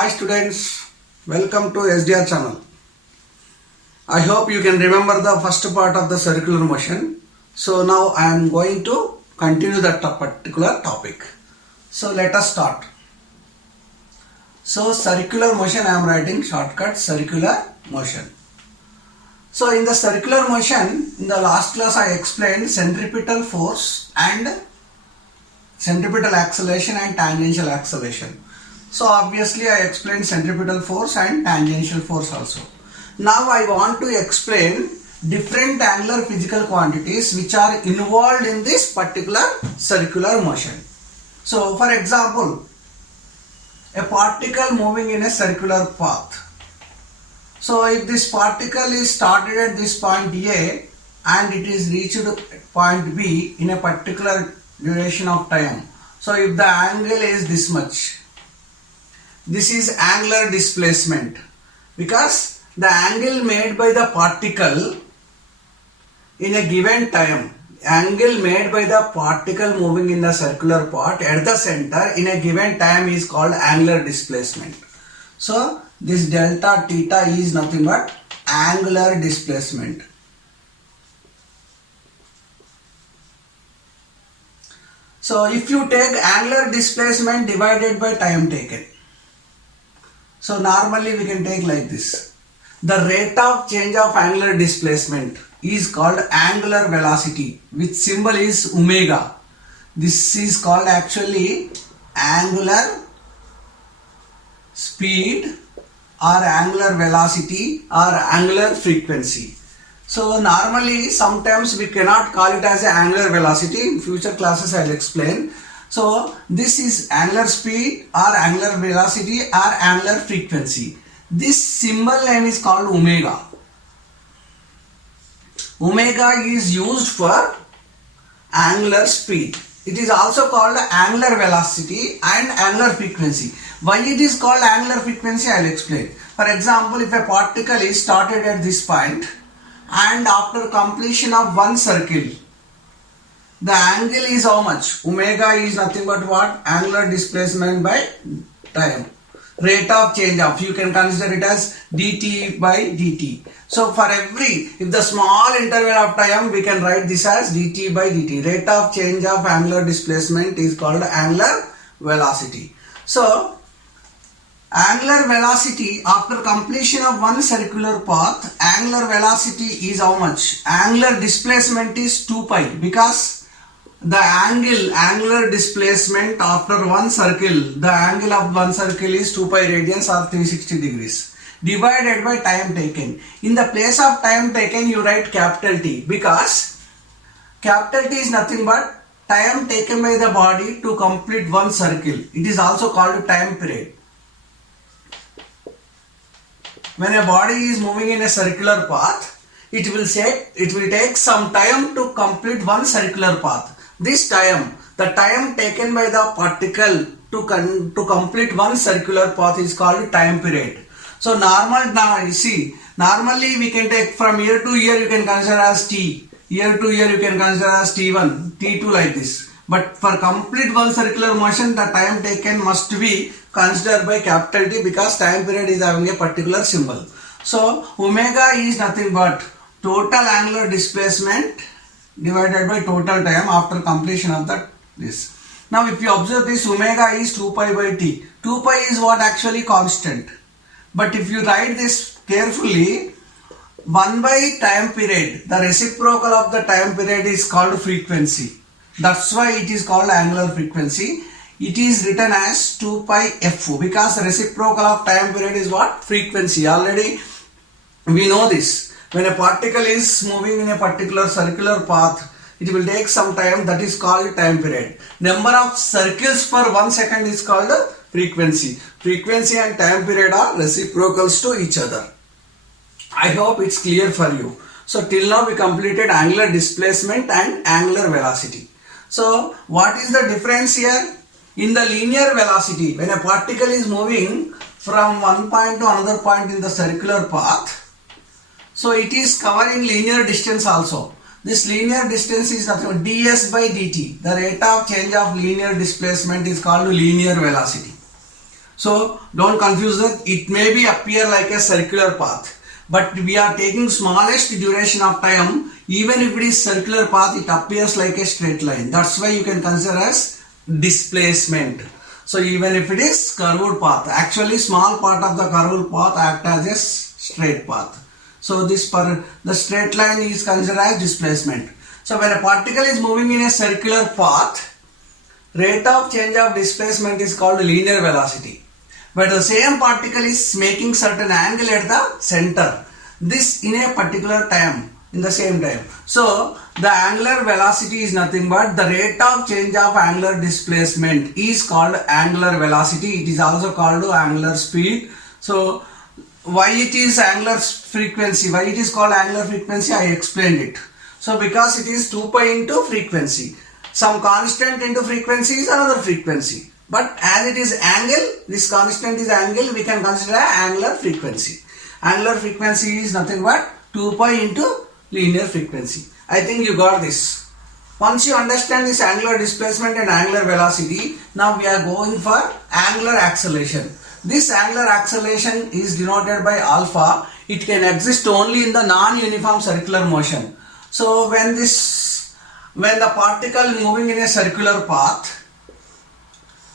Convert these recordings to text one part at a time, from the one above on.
Hi students, welcome to SDR channel. I hope you can remember the first part of the circular motion. So now I am going to continue that particular topic. So let us start. So circular motion, I am writing shortcut circular motion. So in the circular motion, in the last class I explained centripetal force and centripetal acceleration and tangential acceleration. So obviously I explained centripetal force and tangential force also. Now I want to explain different angular physical quantities which are involved in this particular circular motion. So for example, a particle moving in a circular path. So if this particle is started at this point A and it is reached at point B in a particular duration of time. So if the angle is this much, this is angular displacement, because the angle made by the particle in a given time, angle made by the particle moving in the circular path at the center in a given time is called angular displacement. So this delta theta is nothing but angular displacement. So if you take angular displacement divided by time taken, so normally we can take like this. The rate of change of angular displacement is called angular velocity, which symbol is omega. This is called actually angular speed or angular velocity or angular frequency. So normally sometimes we cannot call it as an angular velocity. In future classes I will explain. So this is angular speed or angular velocity or angular frequency. This symbol name is called omega. Omega is used for angular speed. It is also called angular velocity and angular frequency. Why it is called angular frequency, I will explain. For example, if a particle is started at this point and after completion of one circle, the angle is how much? Omega is nothing but what? Angular displacement by time. Rate of change of, you can consider it as dt by dt. So for every, if the small interval of time, we can write this as dt by dt. Rate of change of angular displacement is called angular velocity. So angular velocity after completion of one circular path, angular velocity is how much? Angular displacement is 2 pi, because the angular displacement after one circle, the angle of one circle is 2 pi radians or 360 degrees divided by time taken. In the place of time taken, you write capital T, because capital T is nothing but time taken by the body to complete one circle. It is also called time period. When a body is moving in a circular path, it will take some time to complete one circular path. This time, the time taken by the particle to complete one circular path is called time period. So normally we can take from year to year, you can consider as T. Year to year you can consider as T1, T2 like this. But for complete one circular motion, the time taken must be considered by capital T, because time period is having a particular symbol. So omega is nothing but total angular displacement divided by total time after completion of this. Now if you observe this, omega is 2 pi by t. 2 pi is what actually constant. But if you write this carefully, 1 by time period, the reciprocal of the time period is called frequency. That's why it is called angular frequency. It is written as 2 pi f, because the reciprocal of time period is what? Frequency. Already we know this. When a particle is moving in a particular circular path, it will take some time, that is called time period. Number of circles per 1 second is called frequency. Frequency and time period are reciprocals to each other. I hope it's clear for you. So till now we completed angular displacement and angular velocity. So what is the difference here? In the linear velocity, when a particle is moving from one point to another point in the circular path, so it is covering linear distance also. This linear distance is nothing but ds by dt. The rate of change of linear displacement is called linear velocity. So don't confuse that. It may be appear like a circular path, but we are taking smallest duration of time. Even if it is circular path, it appears like a straight line. That's why you can consider as displacement. So even if it is curved path, actually small part of the curved path act as a straight path. So the straight line is considered as displacement. So when a particle is moving in a circular path, rate of change of displacement is called linear velocity. But the same particle is making certain angle at the center. This in a particular time, in the same time. So the angular velocity is nothing but the rate of change of angular displacement is called angular velocity. It is also called angular speed. So why it is angular frequency? Why it is called angular frequency? I explained it. So because it is 2 pi into frequency. Some constant into frequency is another frequency. But as it is angle, this constant is angle, we can consider angular frequency. Angular frequency is nothing but 2 pi into linear frequency. I think you got this. Once you understand this angular displacement and angular velocity, now we are going for angular acceleration. This angular acceleration is denoted by alpha. It can exist only in the non-uniform circular motion. So when the particle moving in a circular path,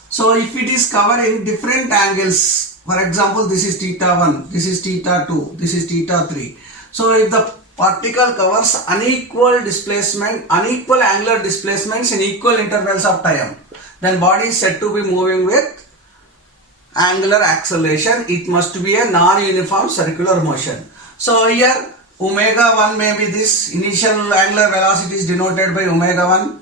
so if it is covering different angles, for example, this is theta 1, this is theta 2, this is theta 3. So if the particle covers unequal displacement, unequal angular displacements in equal intervals of time, then body is said to be moving with angular acceleration. It must be a non-uniform circular motion. So here omega 1 may be this, initial angular velocity is denoted by omega 1.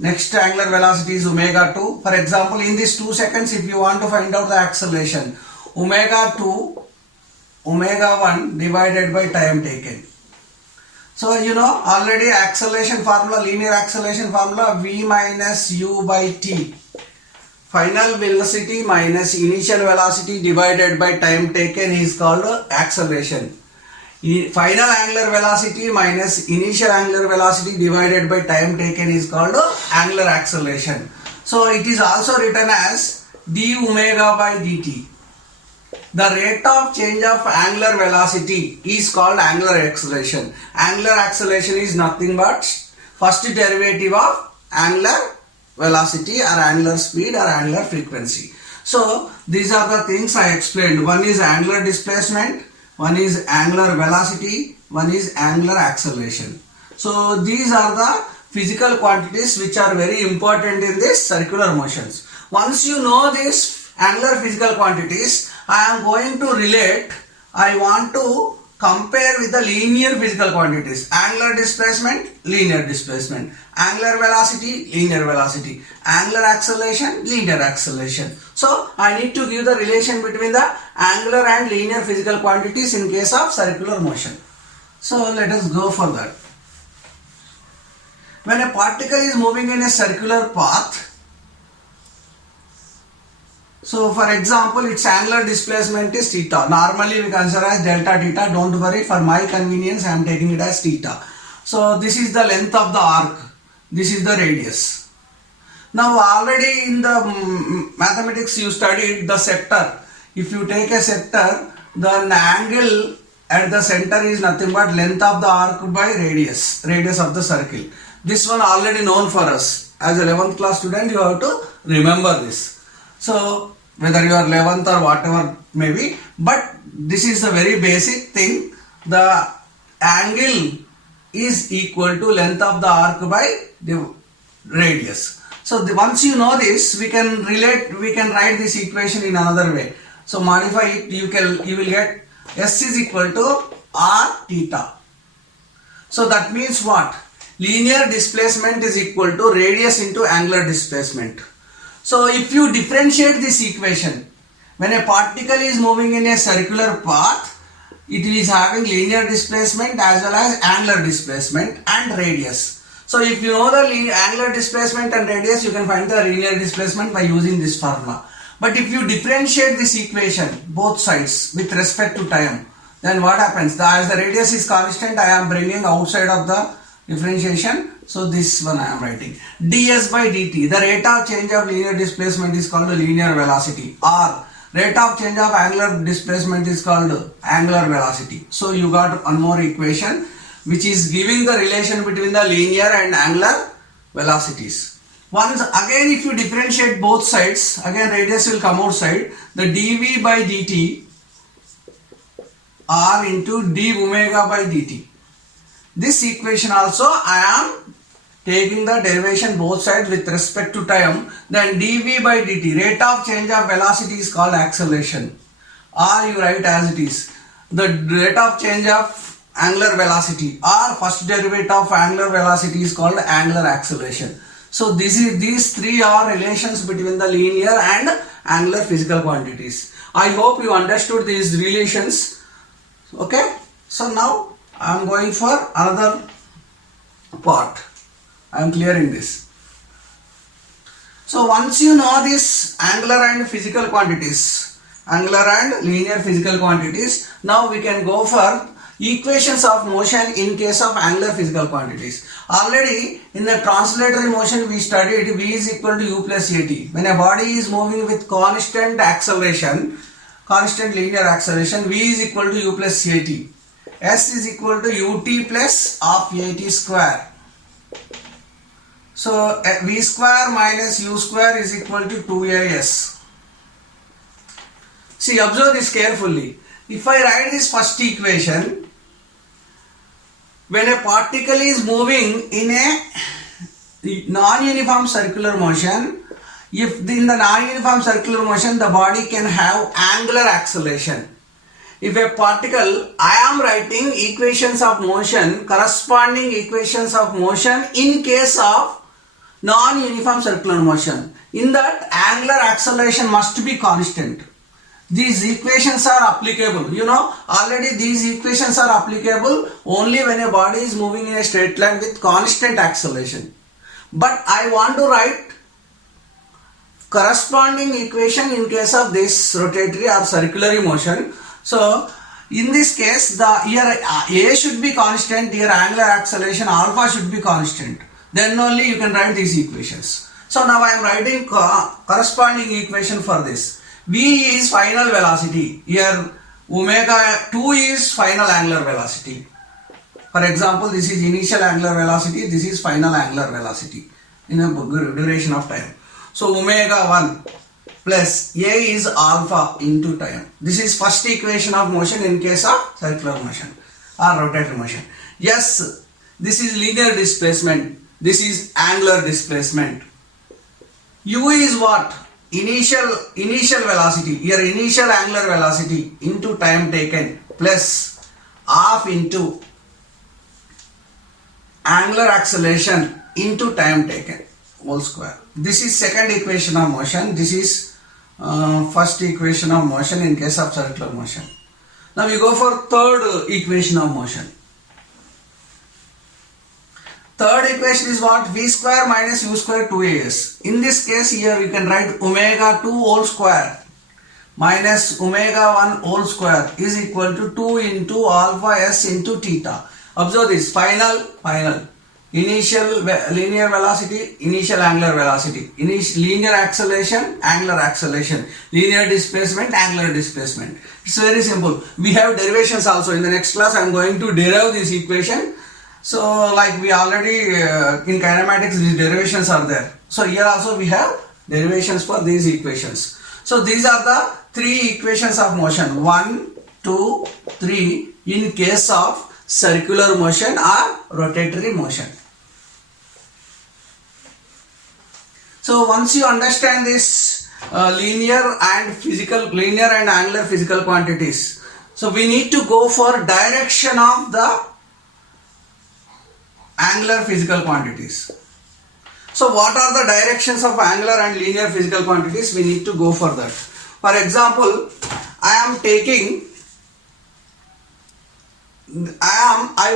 Next angular velocity is omega 2. For example, in these 2 seconds, if you want to find out the acceleration, omega 2, omega 1 divided by time taken. So you know already acceleration formula, linear acceleration formula, v minus u by t. Final velocity minus initial velocity divided by time taken is called acceleration. Final angular velocity minus initial angular velocity divided by time taken is called angular acceleration. So it is also written as d omega by dt. The rate of change of angular velocity is called angular acceleration. Angular acceleration is nothing but first derivative of angular velocity or angular speed or angular frequency. So these are the things I explained. One is angular displacement, one is angular velocity, one is angular acceleration. So these are the physical quantities which are very important in this circular motions. Once you know these angular physical quantities, I am going to relate, I want to compare with the linear physical quantities. Angular displacement, linear displacement. Angular velocity, linear velocity. Angular acceleration, linear acceleration. So I need to give the relation between the angular and linear physical quantities in case of circular motion. So let us go for that. When a particle is moving in a circular path, so for example, its angular displacement is theta. Normally we consider as delta theta. Don't worry, for my convenience I am taking it as theta. So this is the length of the arc. This is the radius. Now already in the mathematics you studied the sector. If you take a sector, then the angle at the center is nothing but length of the arc by radius of the circle. This one already known for us. As a 11th class student you have to remember this. So whether you are 11th or whatever maybe, but this is a very basic thing. The angle is equal to length of the arc by the radius. So once you know this, we can write this equation in another way. So modify it, you will get S is equal to R theta. So that means what? Linear displacement is equal to radius into angular displacement. So if you differentiate this equation, when a particle is moving in a circular path, it is having linear displacement as well as angular displacement and radius. So if you know the angular displacement and radius, you can find the linear displacement by using this formula. But if you differentiate this equation, both sides with respect to time, then what happens? As the radius is constant, I am bringing outside of the differentiation. So this one I am writing. ds by dt, the rate of change of linear displacement is called the linear velocity. R, Rate of change of angular displacement is called angular velocity. So you got one more equation which is giving the relation between the linear and angular velocities. Once again, if you differentiate both sides, again radius will come outside. The dv by dt r into d omega by dt. This equation also I am taking the derivation both sides with respect to time. Then dv by dt, rate of change of velocity is called acceleration. Or you write as it is. The rate of change of angular velocity or first derivative of angular velocity is called angular acceleration. So these three are relations between the linear and angular physical quantities. I hope you understood these relations. Okay. So now I am going for another part. I am clearing this. So once you know this angular and physical quantities, angular and linear physical quantities, now we can go for equations of motion in case of angular physical quantities. Already in the translatory motion we studied V is equal to U plus AT. When a body is moving with constant acceleration, constant linear acceleration, V is equal to U plus AT. S is equal to UT plus of AT square. So V square minus U square is equal to 2AS. See, observe this carefully. If I write this first equation, when a particle is moving in a non-uniform circular motion, if in the non-uniform circular motion the body can have angular acceleration. If a particle, I am writing equations of motion, corresponding equations of motion in case of non-uniform circular motion. In that, angular acceleration must be constant. These equations are applicable. You know, already these equations are applicable only when a body is moving in a straight line with constant acceleration. But I want to write corresponding equation in case of this rotatory or circular motion. So in this case, here A should be constant, here angular acceleration alpha should be constant. Then only you can write these equations. So now I am writing corresponding equation for this. V is final velocity. Here omega 2 is final angular velocity. For example, this is initial angular velocity, this is final angular velocity in a duration of time. So omega 1 plus A is alpha into time. This is first equation of motion in case of circular motion or rotatory motion. Yes, this is linear displacement. This is angular displacement. U is what? Initial velocity. Here initial angular velocity into time taken plus half into angular acceleration into time taken whole square. This is second equation of motion. This is first equation of motion in case of circular motion. Now we go for third equation of motion. Third equation is what? V square minus U square 2AS. In this case here you can write omega 2 whole square minus omega 1 whole square is equal to 2 into alpha S into theta. Observe this, final, initial linear velocity, initial angular velocity, linear acceleration, angular acceleration, linear displacement, angular displacement. It's very simple. We have derivations also. In the next class I am going to derive this equation. So like we already in kinematics these derivations are there. So here also we have derivations for these equations. So these are the three equations of motion, 1, 2, 3 in case of circular motion or rotatory motion. So once you understand this linear and angular physical quantities, so we need to go for direction of the angular physical quantities. So what are the directions of angular and linear physical quantities? We need to go for that. For example, I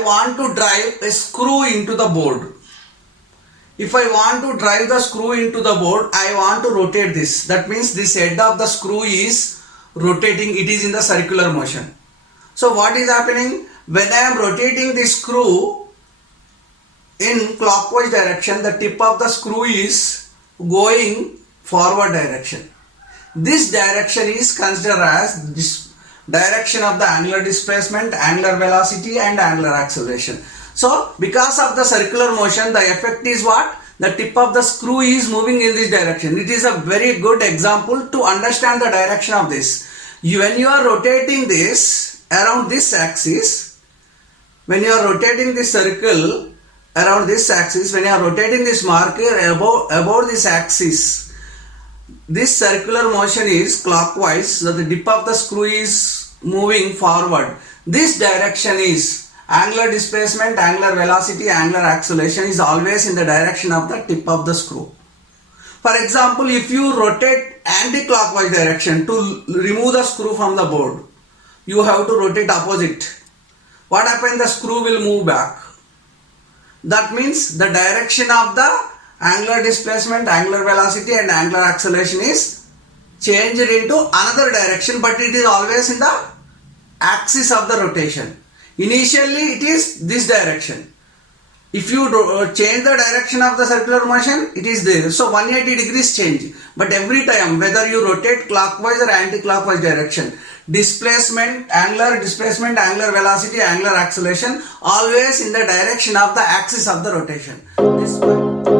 want to drive a screw into the board. If I want to drive the screw into the board, I want to rotate this. That means this head of the screw is rotating, it is in the circular motion. So what is happening? When I am rotating the screw in clockwise direction, the tip of the screw is going forward direction. This direction is considered as this direction of the angular displacement, angular velocity and angular acceleration. So because of the circular motion, the effect is what? The tip of the screw is moving in this direction. It is a very good example to understand the direction of this. When you are rotating this around this axis, when you are rotating this circle around this axis, when you are rotating this marker above this axis, this circular motion is clockwise, so the tip of the screw is moving forward. This direction is angular displacement, angular velocity, angular acceleration is always in the direction of the tip of the screw. For example, if you rotate anti-clockwise direction to remove the screw from the board, you have to rotate opposite. What happens? The screw will move back. That means the direction of the angular displacement, angular velocity and angular acceleration is changed into another direction, but it is always in the axis of the rotation. Initially it is this direction. If you change the direction of the circular motion, it is there. So 180 degrees change. But every time, whether you rotate clockwise or anti-clockwise direction, angular displacement, angular velocity, angular acceleration, always in the direction of the axis of the rotation. This one.